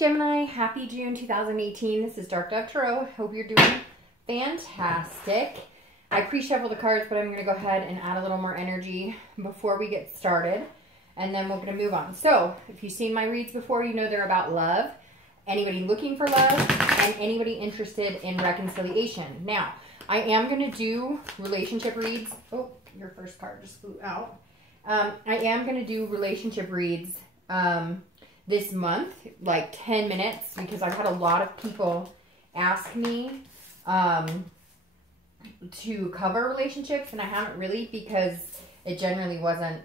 Gemini, happy June 2018. This is Dark Dove Tarot. Hope you're doing fantastic. I pre-shuffled the cards, but I'm going to go ahead and add a little more energy before we get started, and then we're going to move on. So, if you've seen my reads before, you know they're about love, anybody looking for love, and anybody interested in reconciliation. Now, I am going to do relationship reads. Oh, your first card just flew out. I am going to do relationship reads this month, like 10 minutes, because I've had a lot of people ask me to cover relationships, and I haven't really, because it generally wasn't,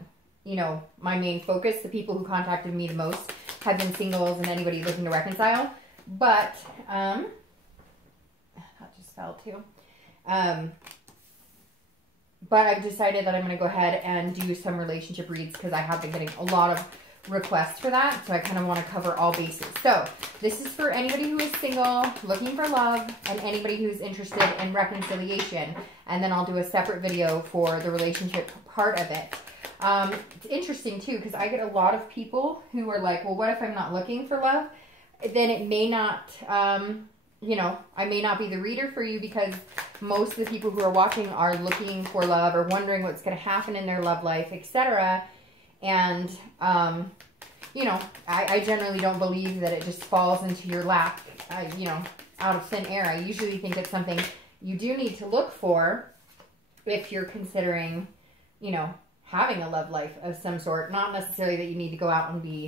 you know, my main focus. The people who contacted me the most have been singles and anybody looking to reconcile. But that just fell too. But I've decided that I'm going to go ahead and do some relationship reads because I have been getting a lot of requests for that. So I kind of want to cover all bases. So this is for anybody who is single, looking for love, and anybody who's interested in reconciliation. And then I'll do a separate video for the relationship part of it. It's interesting too, because I get a lot of people who are like, well, what if I'm not looking for love? Then it may not, you know, I may not be the reader for you, because most of the people who are watching are looking for love or wondering what's going to happen in their love life, etc. And, you know, I generally don't believe that it just falls into your lap, you know, out of thin air. I usually think it's something you do need to look for if you're considering, you know, having a love life of some sort. Not necessarily that you need to go out and be,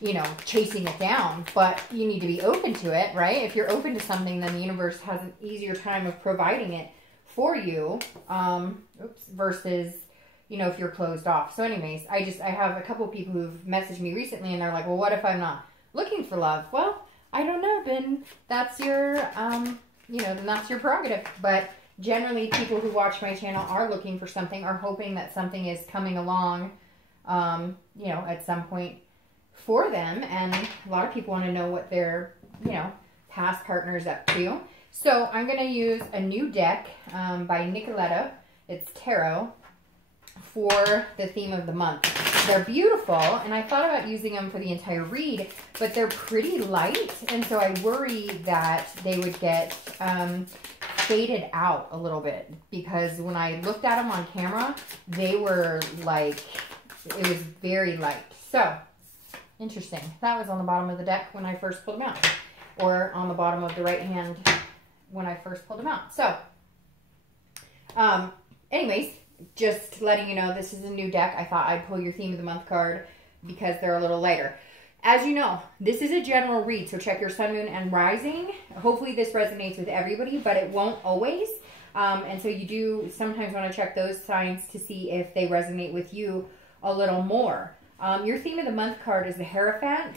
you know, chasing it down, but you need to be open to it, right? If you're open to something, then the universe has an easier time of providing it for you, versus, you know, if you're closed off. So anyways, I have a couple of people who've messaged me recently, and they're like, well, what if I'm not looking for love? Well, I don't know, then that's your, you know, then that's your prerogative. But generally, people who watch my channel are looking for something, are hoping that something is coming along, you know, at some point for them. And a lot of people want to know what their, you know, past partner is up to. So I'm going to use a new deck by Nicoletta. It's tarot for the theme of the month. They're beautiful, and I thought about using them for the entire read, but they're pretty light, and so I worry that they would get faded out a little bit, because when I looked at them on camera, they were like, it was very light. So, interesting. That was on the bottom of the deck when I first pulled them out, or on the bottom of the right hand when I first pulled them out. So, anyways, just letting you know, this is a new deck. I thought I'd pull your theme of the month card because they're a little lighter. As you know, this is a general read, so check your sun, moon, and rising. Hopefully this resonates with everybody, but it won't always. And so you do sometimes want to check those signs to see if they resonate with you a little more. Your theme of the month card is the Hierophant.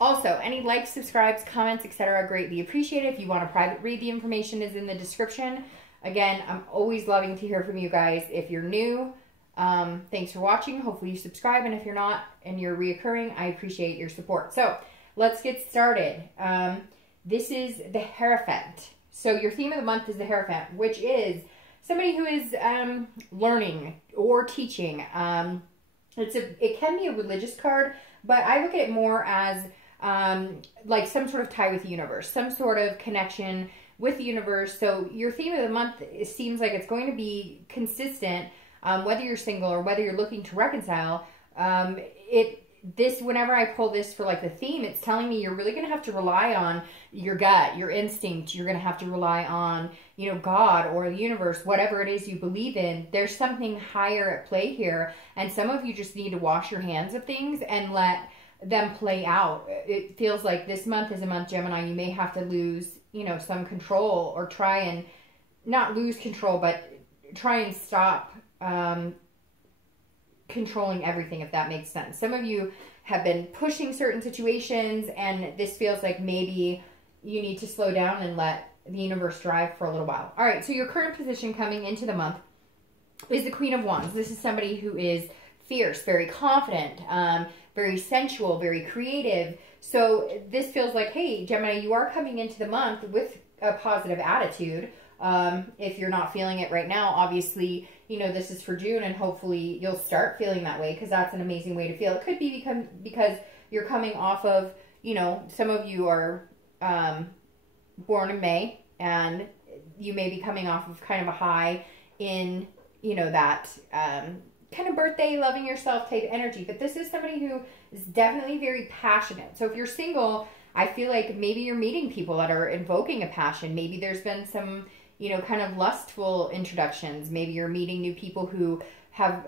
Also, any likes, subscribes, comments, etc. are greatly appreciated. If you want a private read, the information is in the description. Again, I'm always loving to hear from you guys. If you're new, thanks for watching. Hopefully you subscribe. And if you're not and you're reoccurring, I appreciate your support. So let's get started. This is the Hierophant. So your theme of the month is the Hierophant, which is somebody who is learning or teaching. It can be a religious card, but I look at it more as like some sort of tie with the universe, some sort of connection with the universe. So your theme of the month, it seems like it's going to be consistent, whether you're single or whether you're looking to reconcile. Whenever I pull this for like the theme, it's telling me you're really going to have to rely on your gut, your instinct. You're going to have to rely on, you know, God or the universe, whatever it is you believe in. There's something higher at play here. And some of you just need to wash your hands of things and let them play out. It feels like this month is a month, Gemini, you may have to lose, you know, some control, or try and not lose control, but try and stop controlling everything, if that makes sense. Some of you have been pushing certain situations, and this feels like maybe you need to slow down and let the universe drive for a little while. All right, so your current position coming into the month is the Queen of Wands. This is somebody who is fierce, very confident, very sensual, very creative. So this feels like, hey, Gemini, you are coming into the month with a positive attitude. If you're not feeling it right now, obviously, you know, this is for June, and hopefully you'll start feeling that way, because that's an amazing way to feel. It could be because you're coming off of, you know, some of you are born in May, and you may be coming off of kind of a high in, you know, that kind of birthday, loving yourself type energy. But this is somebody who is definitely very passionate. So if you're single, I feel like maybe you're meeting people that are invoking a passion. Maybe there's been some, you know, kind of lustful introductions. Maybe you're meeting new people who have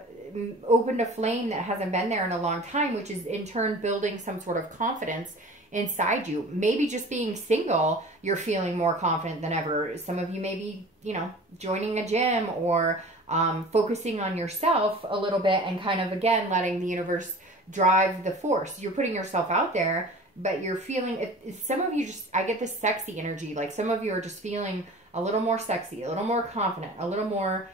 opened a flame that hasn't been there in a long time, which is in turn building some sort of confidence inside you. Maybe just being single, you're feeling more confident than ever. Some of you may be, you know, joining a gym or focusing on yourself a little bit and kind of, again, letting the universe drive the force. You're putting yourself out there, but you're feeling, some of you just, I get this sexy energy. Like some of you are just feeling a little more sexy, a little more confident, a little more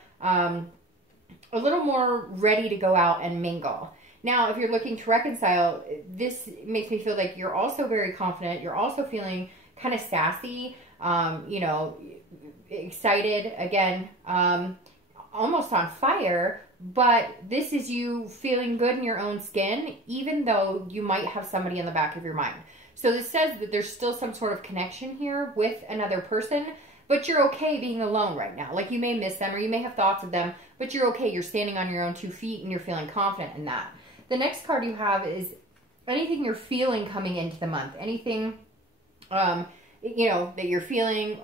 ready to go out and mingle. Now, if you're looking to reconcile, this makes me feel like you're also very confident. You're also feeling kind of sassy, you know, excited, again, almost on fire. But this is you feeling good in your own skin, even though you might have somebody in the back of your mind. So this says that there's still some sort of connection here with another person, but you're okay being alone right now. Like you may miss them or you may have thoughts of them, but you're okay. You're standing on your own 2 feet and you're feeling confident in that. The next card you have is anything you're feeling coming into the month. Anything, you know, that you're feeling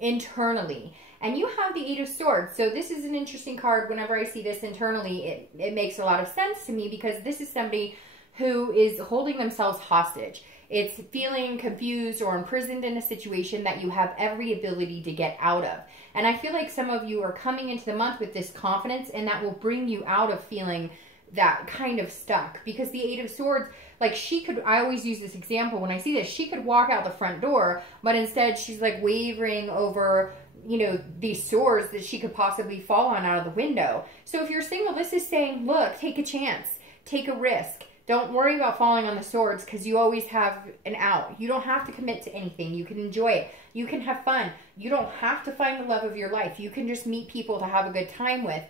internally. And you have the 8 of Swords. So this is an interesting card. Whenever I see this internally, it makes a lot of sense to me because this is somebody who is holding themselves hostage. It's feeling confused or imprisoned in a situation that you have every ability to get out of. And I feel like some of you are coming into the month with this confidence, and that will bring you out of feeling that kind of stuck. Because the 8 of Swords, like she could, I always use this example when I see this, she could walk out the front door, but instead she's like wavering over, you know, these swords that she could possibly fall on out of the window. So if you're single, this is saying, look, take a chance, take a risk. Don't worry about falling on the swords because you always have an out. You don't have to commit to anything. You can enjoy it. You can have fun. You don't have to find the love of your life. You can just meet people to have a good time with.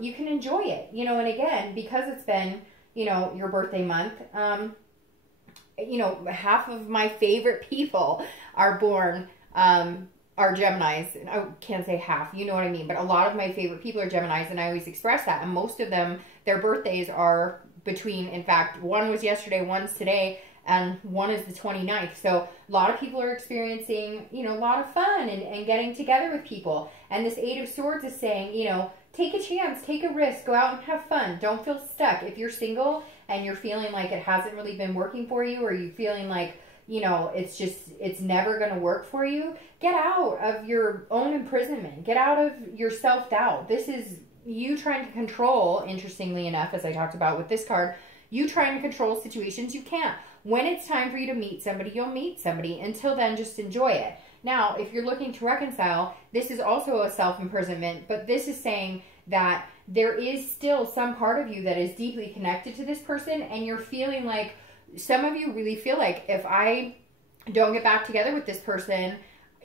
You can enjoy it, you know, and again, because it's been, you know, your birthday month, you know, half of my favorite people are born, are Geminis. I can't say half, you know what I mean, but a lot of my favorite people are Geminis, and I always express that, and most of them, their birthdays are between, in fact, one was yesterday, one's today, and one is the 29th. So a lot of people are experiencing, you know, a lot of fun and getting together with people. And this 8 of Swords is saying, you know, take a chance, take a risk, go out and have fun. Don't feel stuck. If you're single and you're feeling like it hasn't really been working for you, or you're feeling like, you know, it's never going to work for you, get out of your own imprisonment. Get out of your self-doubt. This is you trying to control, interestingly enough, as I talked about with this card, you trying to control situations you can't. When it's time for you to meet somebody, you'll meet somebody. Until then, just enjoy it. Now, if you're looking to reconcile, this is also a self-imprisonment, but this is saying that there is still some part of you that is deeply connected to this person, and you're feeling like, some of you really feel like, if I don't get back together with this person,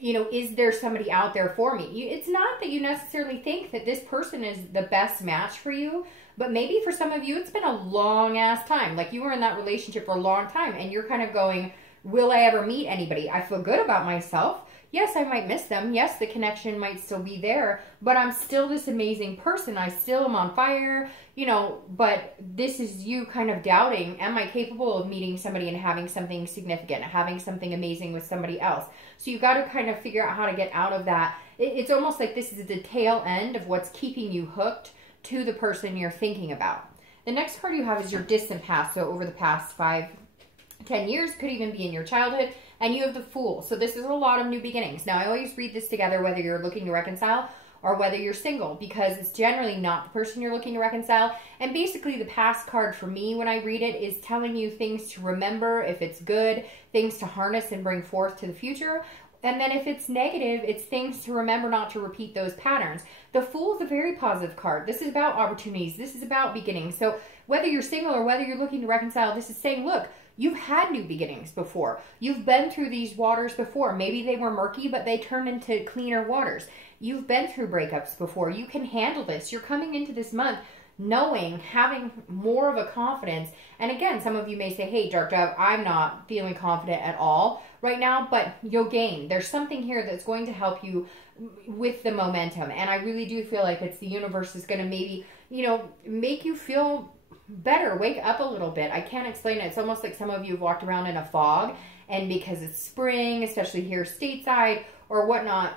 you know, is there somebody out there for me? It's not that you necessarily think that this person is the best match for you, but maybe for some of you, it's been a long ass time. Like you were in that relationship for a long time and you're kind of going, will I ever meet anybody? I feel good about myself. Yes, I might miss them. Yes, the connection might still be there, but I'm still this amazing person. I still am on fire, you know, but this is you kind of doubting, am I capable of meeting somebody and having something significant, having something amazing with somebody else? So you got to kind of figure out how to get out of that. It's almost like this is the tail end of what's keeping you hooked to the person you're thinking about. The next card you have is your distant past. So over the past 5, 10 years, could even be in your childhood. And you have the Fool. So this is a lot of new beginnings. Now, I always read this together whether you're looking to reconcile or whether you're single, because it's generally not the person you're looking to reconcile. And basically the past card for me when I read it is telling you things to remember if it's good, things to harness and bring forth to the future. And then if it's negative, it's things to remember not to repeat those patterns. The Fool is a very positive card. This is about opportunities. This is about beginnings. So whether you're single or whether you're looking to reconcile, this is saying, look, you've had new beginnings before. You've been through these waters before. Maybe they were murky, but they turned into cleaner waters. You've been through breakups before. You can handle this. You're coming into this month knowing, having more of a confidence. And again, some of you may say, hey, Dark Dove, I'm not feeling confident at all right now, but you'll gain. There's something here that's going to help you with the momentum. And I really do feel like it's the universe is going to maybe, you know, make you feel better, wake up a little bit. I can't explain it. It's almost like some of you have walked around in a fog, and because it's spring, especially here stateside or whatnot,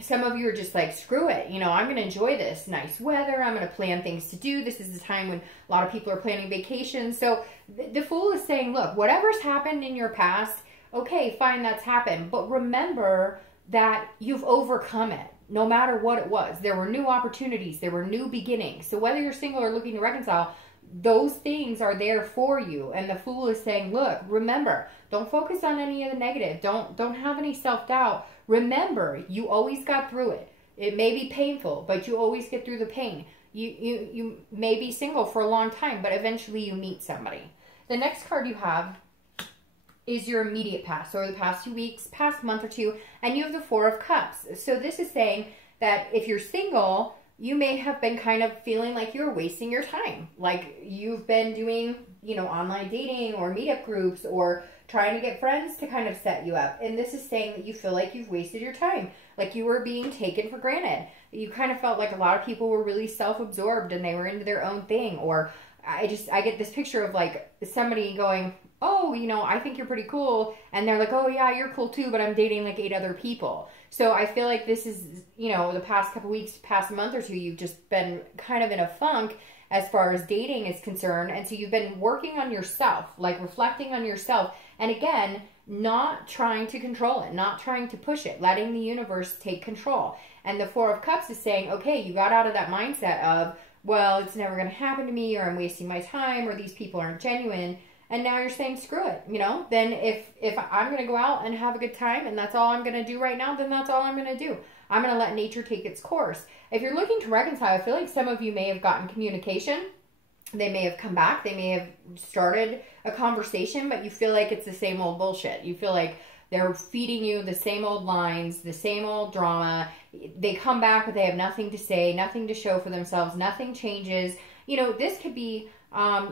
some of you are just like, screw it. You know, I'm going to enjoy this nice weather. I'm going to plan things to do. This is the time when a lot of people are planning vacations. So the Fool is saying, look, whatever's happened in your past, okay, fine, that's happened. But remember that you've overcome it, no matter what it was. There were new opportunities. There were new beginnings. So whether you're single or looking to reconcile, those things are there for you. And the Fool is saying, look, remember, don't focus on any of the negative. Don't have any self-doubt. Remember, you always got through it. It may be painful, but you always get through the pain. You may be single for a long time, but eventually you meet somebody. The next card you have is your immediate past, or the past 2 weeks, past month or two, and you have the Four of Cups. So this is saying that if you're single, you may have been kind of feeling like you're wasting your time. Like you've been doing, you know, online dating or meetup groups or trying to get friends to kind of set you up. And this is saying that you feel like you've wasted your time. Like you were being taken for granted. You kind of felt like a lot of people were really self-absorbed and they were into their own thing. Or I get this picture of like somebody going, oh, you know, I think you're pretty cool. And they're like, oh yeah, you're cool too, but I'm dating like 8 other people. So I feel like this is, you know, the past couple weeks, past month or two, you've just been kind of in a funk as far as dating is concerned. And so you've been working on yourself, like reflecting on yourself. And again, not trying to control it, not trying to push it, letting the universe take control. And the Four of Cups is saying, okay, you got out of that mindset of, well, it's never going to happen to me, or I'm wasting my time, or these people aren't genuine. And now you're saying, screw it, you know, then if I'm going to go out and have a good time and that's all I'm going to do right now, then that's all I'm going to do. I'm going to let nature take its course. If you're looking to reconcile, I feel like some of you may have gotten communication. They may have come back. They may have started a conversation, but you feel like it's the same old bullshit. You feel like they're feeding you the same old lines, the same old drama. They come back, but they have nothing to say, nothing to show for themselves. Nothing changes. You know, this could be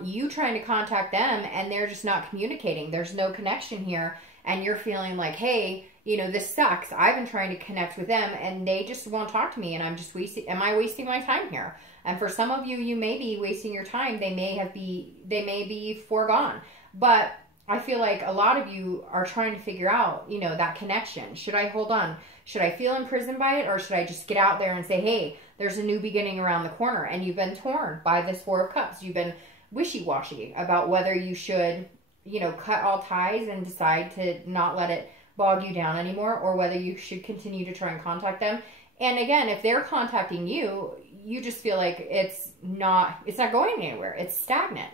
you trying to contact them and they're just not communicating. There's no connection here. And you're feeling like, hey, you know, this sucks. I've been trying to connect with them and they just won't talk to me, and I'm just am I wasting my time here? And for some of you, you may be wasting your time. They may be foregone. But I feel like a lot of you are trying to figure out, you know, that connection. Should I hold on? Should I feel imprisoned by it? Or should I just get out there and say, hey, there's a new beginning around the corner? And you've been torn by this Four of Cups. You've been wishy-washy about whether you should, you know, cut all ties and decide to not let it bog you down anymore, or whether you should continue to try and contact them. And again, if they're contacting you, you just feel like it's not going anywhere. It's stagnant.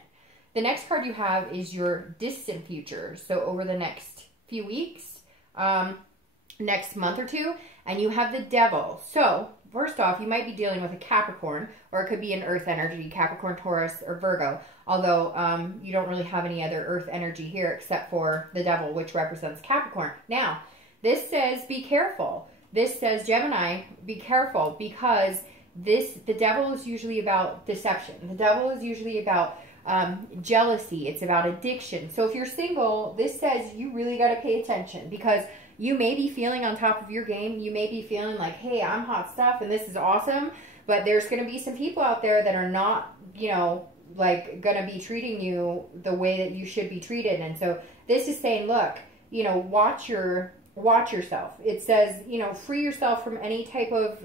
The next card you have is your distant future. So over the next few weeks, next month or two, and you have the Devil. So first off, you might be dealing with a Capricorn, or it could be an Earth energy, Capricorn, Taurus, or Virgo. Although you don't really have any other Earth energy here except for the Devil, which represents Capricorn. Now, this says be careful. This says, Gemini, be careful, because the Devil is usually about deception. The Devil is usually about jealousy. It's about addiction. So if you're single, this says you really got to pay attention, because you may be feeling on top of your game. You may be feeling like, hey, I'm hot stuff and this is awesome. But there's going to be some people out there that are not, you know, like going to be treating you the way that you should be treated. And so this is saying, look, you know, watch yourself. It says, you know, free yourself from any type of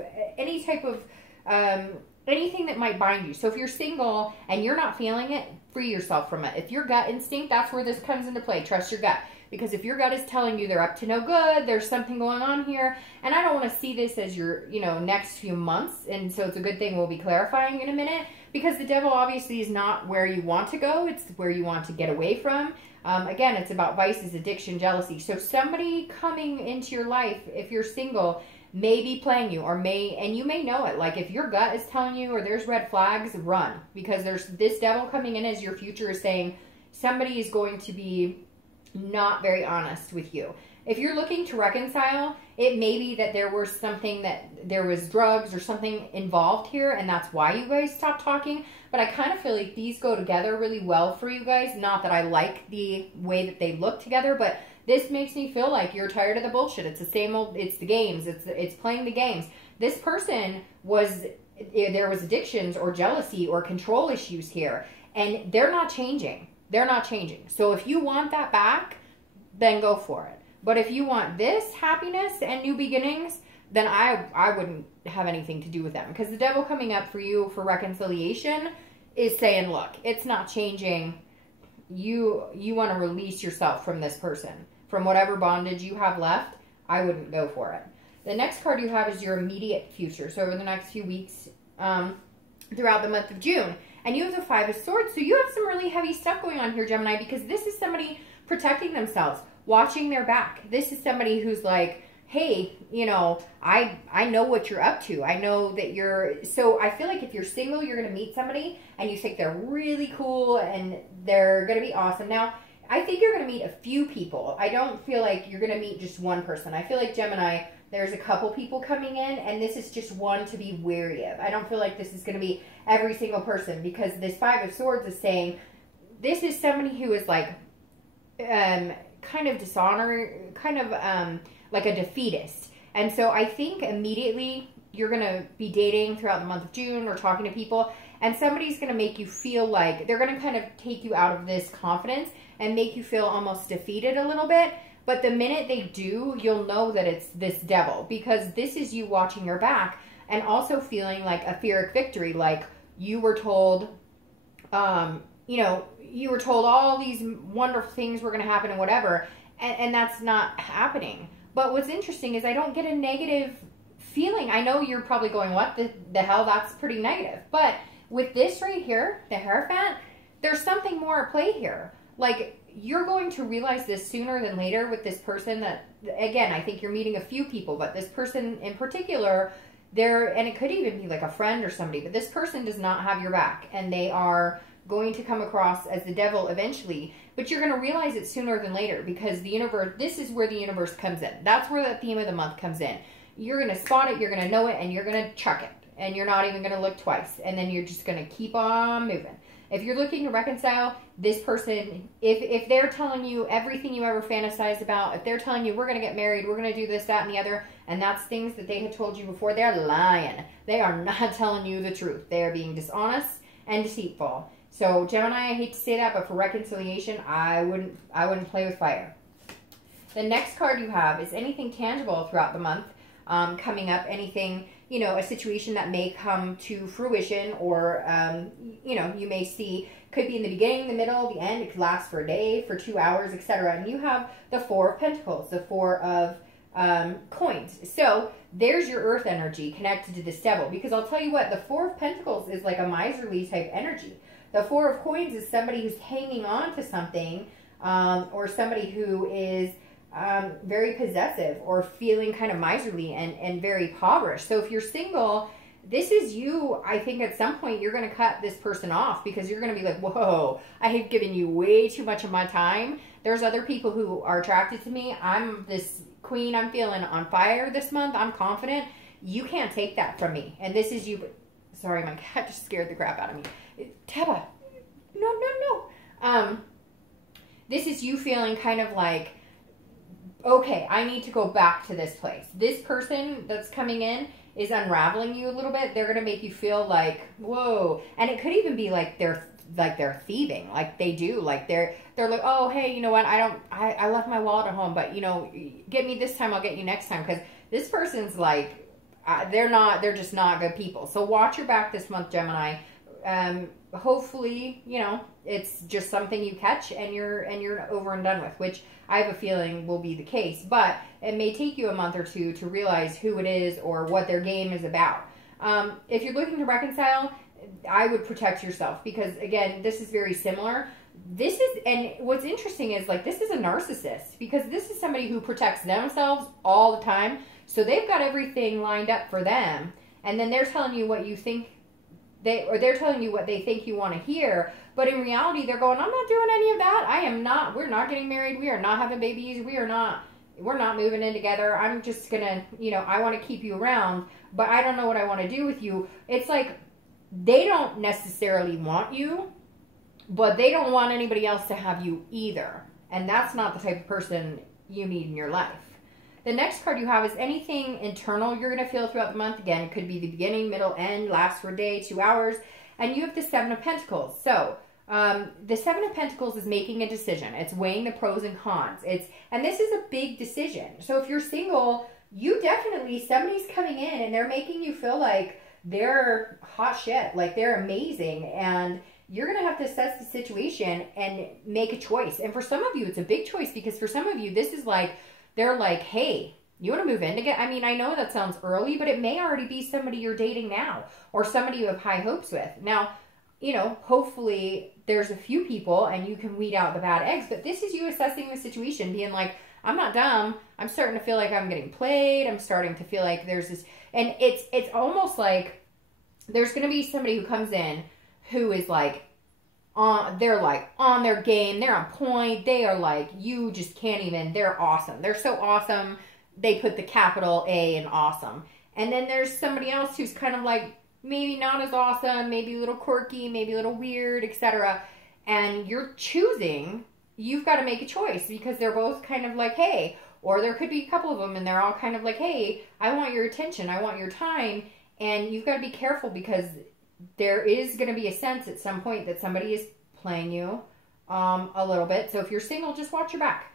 anything that might bind you. So if you're single and you're not feeling it, free yourself from it. If your gut instinct, that's where this comes into play. Trust your gut. Because if your gut is telling you they're up to no good, there's something going on here, and I don't want to see this as your, you know, next few months, and so it's a good thing we'll be clarifying in a minute, because the Devil obviously is not where you want to go. It's where you want to get away from. Again, it's about vices, addiction, jealousy. So somebody coming into your life, if you're single, may be playing you, and you may know it. Like if your gut is telling you, or there's red flags, run, because there's this Devil coming in as your future is saying somebody is going to be not very honest with you. If you're looking to reconcile, it may be that there was something, that there was drugs or something involved here, and that's why you guys stopped talking. But I kind of feel like these go together really well for you guys. Not that I like the way that they look together, but this makes me feel like you're tired of the bullshit. It's the same old, it's the games, it's playing the games. This person was, there was addictions or jealousy or control issues here, and they're not changing. They're not changing. So if you want that back, then go for it. But if you want this happiness and new beginnings, then I wouldn't have anything to do with them. Because the devil coming up for you for reconciliation is saying, look, it's not changing. You want to release yourself from this person. From whatever bondage you have left, I wouldn't go for it. The next card you have is your immediate future. So over the next few weeks, throughout the month of June. And you have the Five of Swords. So you have some really heavy stuff going on here, Gemini, because this is somebody protecting themselves, watching their back. This is somebody who's like, hey, you know, I know what you're up to. I know that you're, so I feel like if you're single, you're going to meet somebody and you think they're really cool and they're going to be awesome. Now, I think you're going to meet a few people. I don't feel like you're going to meet just one person. I feel like, Gemini, there's a couple people coming in, and this is just one to be wary of. I don't feel like this is going to be every single person, because this Five of Swords is saying this is somebody who is like kind of dishonor, kind of like a defeatist. And so I think immediately you're going to be dating throughout the month of June or talking to people, and somebody's going to make you feel like they're going to kind of take you out of this confidence and make you feel almost defeated a little bit. But the minute they do, you'll know that it's this devil, because this is you watching your back and also feeling like a Pyrrhic victory. Like you were told, you know, you were told all these wonderful things were going to happen and whatever, and that's not happening. But what's interesting is I don't get a negative feeling. I know you're probably going, what the hell? That's pretty negative. But with this right here, the Hierophant, there's something more at play here. Like, you're going to realize this sooner than later with this person that, again, I think you're meeting a few people, but this person in particular, and it could even be like a friend or somebody, but this person does not have your back, and they are going to come across as the devil eventually, but you're going to realize it sooner than later, because the universe, this is where the universe comes in. That's where the theme of the month comes in. You're going to spot it, you're going to know it, and you're going to chuck it, and you're not even going to look twice, and then you're just going to keep on moving. If you're looking to reconcile, this person, if they're telling you everything you ever fantasized about, if they're telling you we're going to get married, we're going to do this, that, and the other, and that's things that they had told you before, they're lying. They are not telling you the truth. They are being dishonest and deceitful. So, Gemini, I hate to say that, but for reconciliation, I wouldn't play with fire. The next card you have is anything tangible throughout the month coming up, anything, you know, a situation that may come to fruition, or, you know, you may see, could be in the beginning, the middle, the end, it could last for a day, for 2 hours, etc. And you have the Four of Pentacles, the Four of coins. So there's your earth energy connected to this devil, because I'll tell you what, the Four of Pentacles is like a miserly type energy. The Four of Coins is somebody who's hanging on to something, or somebody who is very possessive or feeling kind of miserly and very impoverished. So if you're single, this is you. I think at some point you're going to cut this person off, because you're going to be like, whoa, I have given you way too much of my time. There's other people who are attracted to me. I'm this queen. I'm feeling on fire this month. I'm confident. You can't take that from me. And this is you. Sorry, my cat just scared the crap out of me. Teba, no. This is you feeling kind of like, okay, I need to go back to this place. This person that's coming in is unraveling you a little bit. They're going to make you feel like, whoa. And it could even be like they're thieving, like they do. Like they're like, oh, hey, you know what? I left my wallet at home, but you know, get me this time, I'll get you next time. Because this person's like, they're just not good people. So watch your back this month, Gemini. Hopefully, you know, it's just something you catch and you're over and done with, which I have a feeling will be the case, but it may take you a month or two to realize who it is or what their game is about. If you're looking to reconcile, I would protect yourself, because again, this is very similar. And what's interesting is, like, this is a narcissist, because this is somebody who protects themselves all the time. So they've got everything lined up for them, and then they're telling you what you think they're telling you what they think you want to hear, but in reality, they're going, I'm not doing any of that. We're not getting married. We are not having babies. We're not moving in together. I'm just gonna, I want to keep you around, but I don't know what I want to do with you. It's like, they don't necessarily want you, but they don't want anybody else to have you either. And that's not the type of person you need in your life. The next card you have is anything internal you're going to feel throughout the month. Again, it could be the beginning, middle, end, lasts for a day, 2 hours. And you have the Seven of Pentacles. So, the Seven of Pentacles is making a decision. It's weighing the pros and cons. And this is a big decision. So if you're single, you definitely, somebody's coming in and they're making you feel like they're hot shit, like they're amazing. And you're going to have to assess the situation and make a choice. And for some of you, it's a big choice, because for some of you, this is like, they're like, hey, you want to move in together? I mean, I know that sounds early, but it may already be somebody you're dating now, or somebody you have high hopes with. Now, hopefully there's a few people and you can weed out the bad eggs, but this is you assessing the situation, being like, I'm not dumb. I'm starting to feel like I'm getting played. I'm starting to feel like there's this, and it's almost like there's going to be somebody who comes in who is like, they're like on their game. They're on point. They are like, you just can't even, they're awesome. They're so awesome. They put the capital A in awesome. And then there's somebody else who's kind of like, maybe not as awesome, maybe a little quirky, maybe a little weird, etc. And you're choosing, you've got to make a choice, because they're both kind of like, hey, or there could be a couple of them and they're all kind of like, hey, I want your attention. I want your time. And you've got to be careful, because there is going to be a sense at some point that somebody is playing you a little bit. So if you're single, just watch your back.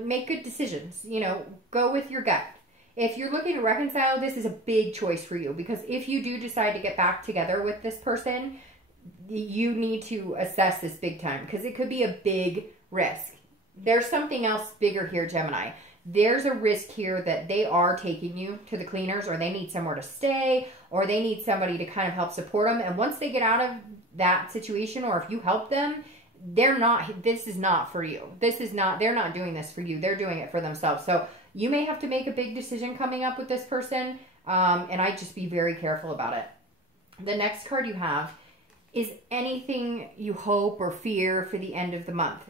Make good decisions. Go with your gut. If you're looking to reconcile, this is a big choice for you, because if you do decide to get back together with this person, you need to assess this big time, because it could be a big risk. There's something else bigger here, Gemini. There's a risk here that they are taking you to the cleaners, or they need somewhere to stay, or they need somebody to kind of help support them. And once they get out of that situation, or if you help them, this is not for you. They're not doing this for you. They're doing it for themselves. So you may have to make a big decision coming up with this person. And I'd just be very careful about it. The next card you have is anything you hope or fear for the end of the month,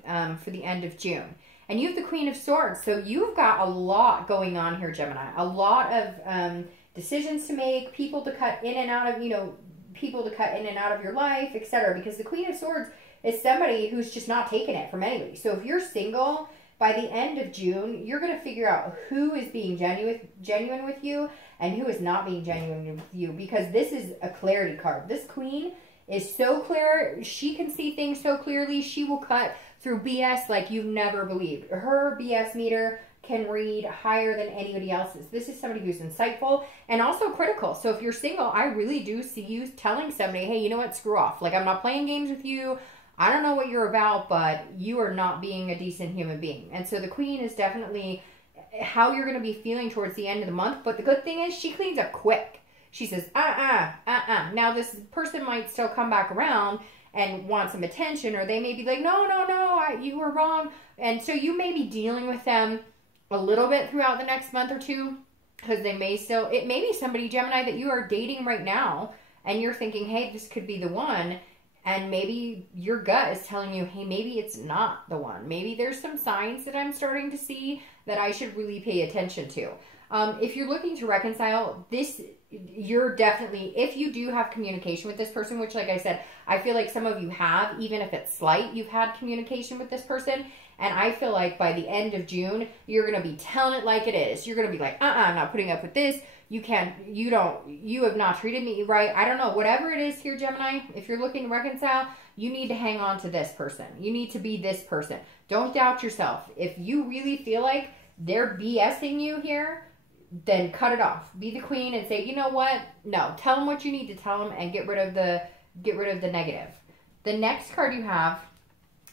for the end of June. And you have the Queen of Swords. So you've got a lot going on here, Gemini. A lot of decisions to make, people to cut in and out of, people to cut in and out of your life, etc. Because the Queen of Swords is somebody who's just not taking it from anybody. So if you're single, by the end of June, you're going to figure out who is being genuine with you and who is not being genuine with you. Because this is a clarity card. This Queen is so clear. She can see things so clearly. She will cut through BS like you've never believed. Her BS meter can read higher than anybody else's. This is somebody who's insightful and also critical. So if you're single, I really do see you telling somebody, hey, you know what? Screw off. Like, I'm not playing games with you. I don't know what you're about, but you are not being a decent human being. And so the Queen is definitely how you're going to be feeling towards the end of the month. But the good thing is she cleans up quick. She says, Now this person might still come back around and want some attention, or they may be like, no, you were wrong. And so you may be dealing with them a little bit throughout the next month or two, because it may be somebody, Gemini, that you are dating right now, and you're thinking, hey, this could be the one. And maybe your gut is telling you, hey, maybe it's not the one. Maybe there's some signs that I'm starting to see that I should really pay attention to. If you're looking to reconcile this, you're definitely, if you do have communication with this person, which, like I said, I feel like some of you have, even if it's slight, you've had communication with this person. And I feel like by the end of June, you're going to be telling it like it is. You're going to be like, I'm not putting up with this. You have not treated me right. I don't know. Whatever it is here, Gemini, if you're looking to reconcile, you need to hang on to this person. You need to be this person. Don't doubt yourself. If you really feel like they're BSing you here, then cut it off. Be the Queen and say, you know what? No, tell them what you need to tell them and get rid of the negative. The next card you have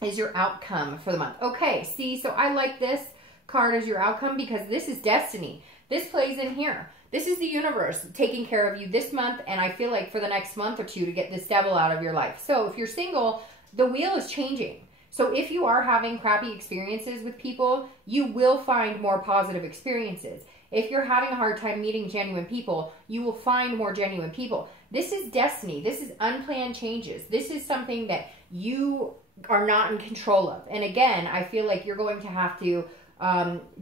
is your outcome for the month. Okay, see, so I like this card as your outcome because this is destiny. This plays in here. This is the universe taking care of you this month, and I feel like for the next month or two to get this devil out of your life. So if you're single, the wheel is changing. So if you are having crappy experiences with people, you will find more positive experiences. If you're having a hard time meeting genuine people, you will find more genuine people. This is destiny. This is unplanned changes. This is something that you are not in control of. And again, I feel like you're going to have to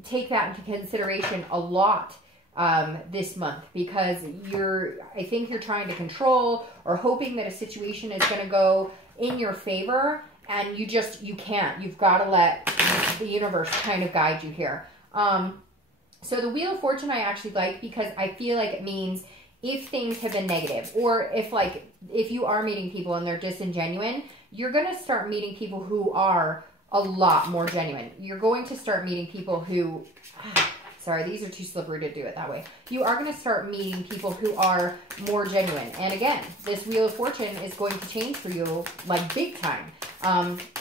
take that into consideration a lot this month, because I think you're trying to control or hoping that a situation is going to go in your favor, and you can't. You've got to let the universe kind of guide you here. So the Wheel of Fortune I actually like, because I feel like it means if things have been negative, or if you are meeting people and they're disingenuine, you're going to start meeting people who are a lot more genuine. You're going to start meeting people who, sorry, these are too slippery to do it that way. You are going to start meeting people who are more genuine. And again, this Wheel of Fortune is going to change for you like big time.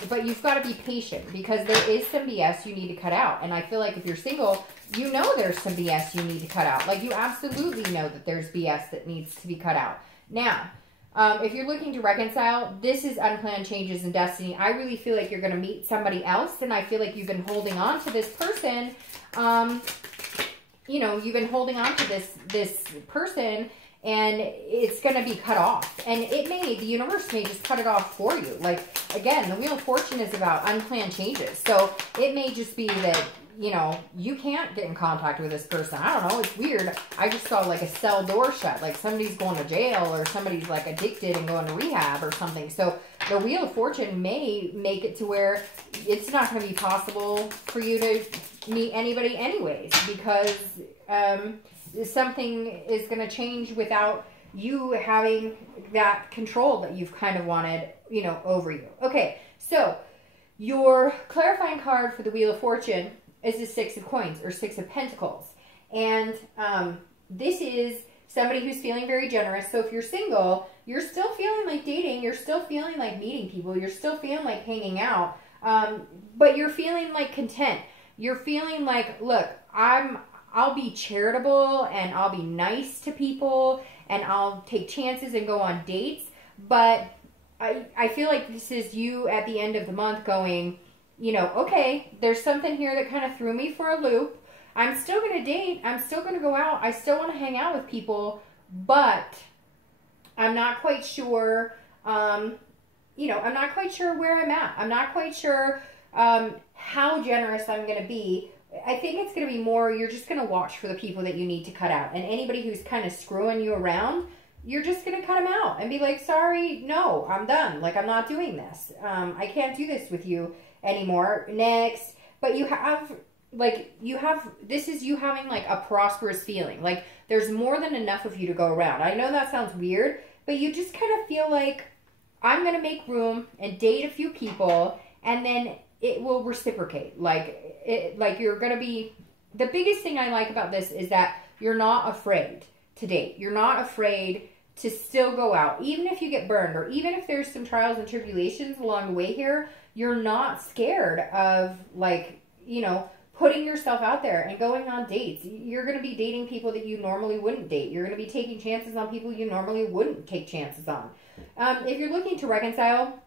But you've got to be patient, because there is some BS you need to cut out. And I feel like if you're single, you know there's some BS you need to cut out. Like, you absolutely know that there's BS that needs to be cut out. Now, if you're looking to reconcile, this is unplanned changes in destiny. I really feel like you're going to meet somebody else, and I feel like you've been holding on to this person. You know, you've been holding on to this person, and it's going to be cut off. And the universe may just cut it off for you. Like, again, the Wheel of Fortune is about unplanned changes. So it may just be that, you know, you can't get in contact with this person. I don't know. It's weird. I just saw like a cell door shut. Like somebody's going to jail, or somebody's like addicted and going to rehab or something. So the Wheel of Fortune may make it to where it's not going to be possible for you to meet anybody anyways, because something is going to change without you having that control that you've kind of wanted, you know, over you. Okay, so your clarifying card for the Wheel of Fortune is the Six of Coins, or Six of Pentacles. And this is somebody who's feeling very generous. So if you're single, you're still feeling like dating, you're still feeling like meeting people, you're still feeling like hanging out, but you're feeling like content. You're feeling like, look, I'll be charitable, and I'll be nice to people, and I'll take chances and go on dates. But I feel like this is you at the end of the month going, you know, okay, there's something here that kind of threw me for a loop. I'm still going to date. I'm still going to go out. I still want to hang out with people, but I'm not quite sure, you know, I'm not quite sure where I'm at. I'm not quite sure how generous I'm going to be. I think it's going to be more, you're just going to watch for the people that you need to cut out. And anybody who's kind of screwing you around, you're just going to cut them out and be like, sorry, no, I'm done. Like, I'm not doing this. I can't do this with you anymore. Next. But you have, like, this is you having like a prosperous feeling. Like, there's more than enough of you to go around. I know that sounds weird, but you just kind of feel like, I'm going to make room and date a few people, and then it will reciprocate. Like you're going to be, the biggest thing I like about this is that you're not afraid to date. You're not afraid to still go out. Even if you get burned, or even if there's some trials and tribulations along the way here, you're not scared of, like, you know, putting yourself out there and going on dates. You're going to be dating people that you normally wouldn't date. You're going to be taking chances on people you normally wouldn't take chances on. If you're looking to reconcile,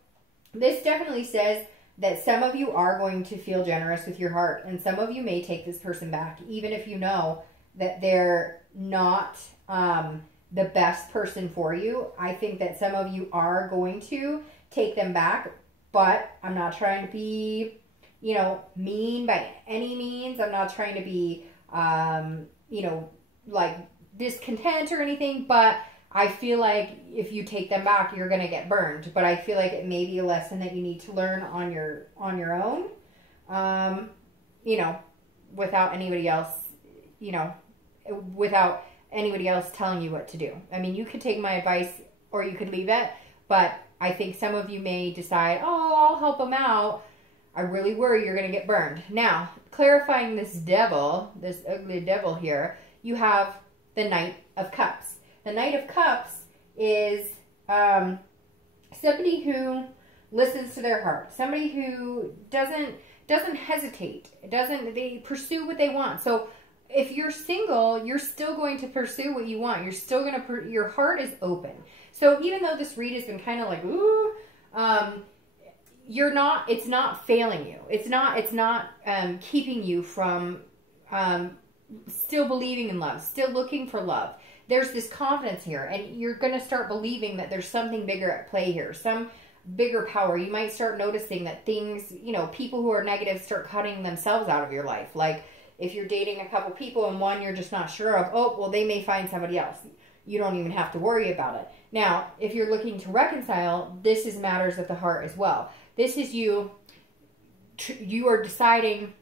this definitely says that some of you are going to feel generous with your heart, and some of you may take this person back, even if you know that they're not the best person for you. I think that some of you are going to take them back, but I'm not trying to be, you know, mean by any means. I'm not trying to be, you know, like discontent or anything, but I feel like if you take them back, you're going to get burned. But I feel like it may be a lesson that you need to learn on your own, you know, without anybody else, you know, without anybody else telling you what to do. I mean, you could take my advice or you could leave it, but I think some of you may decide, oh, I'll help them out. I really worry you're going to get burned. Now, clarifying this devil, this ugly devil here, you have the Knight of Cups. The Knight of Cups is somebody who listens to their heart. Somebody who doesn't hesitate. They pursue what they want. So if you're single, you're still going to pursue what you want. You're still going to, your heart is open. So even though this read has been kind of like, ooh, it's not failing you. It's not keeping you from still believing in love, still looking for love. There's this confidence here, and you're going to start believing that there's something bigger at play here, some bigger power. You might start noticing that things, you know, people who are negative start cutting themselves out of your life. Like if you're dating a couple people and one you're just not sure of, oh, well, they may find somebody else. You don't even have to worry about it. Now, if you're looking to reconcile, this is matters of the heart as well. This is you are deciding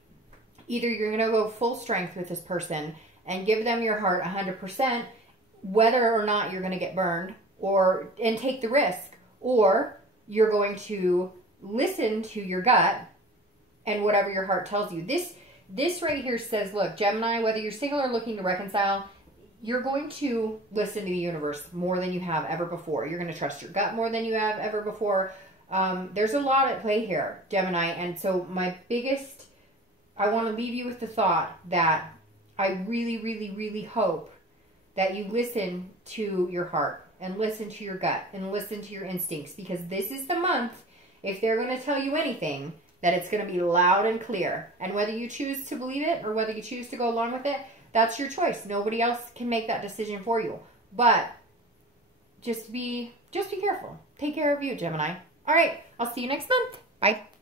either you're going to go full strength with this person and give them your heart 100%, whether or not you're going to get burned and take the risk, or you're going to listen to your gut and whatever your heart tells you. This right here says, look, Gemini, whether you're single or looking to reconcile, you're going to listen to the universe more than you have ever before. You're going to trust your gut more than you have ever before. There's a lot at play here, Gemini. And so I want to leave you with the thought that I really, really, really hope that you listen to your heart and listen to your gut and listen to your instincts, because this is the month, if they're going to tell you anything, that it's going to be loud and clear. And whether you choose to believe it or whether you choose to go along with it, that's your choice. Nobody else can make that decision for you. But just be careful. Take care of you, Gemini. All right, I'll see you next month. Bye.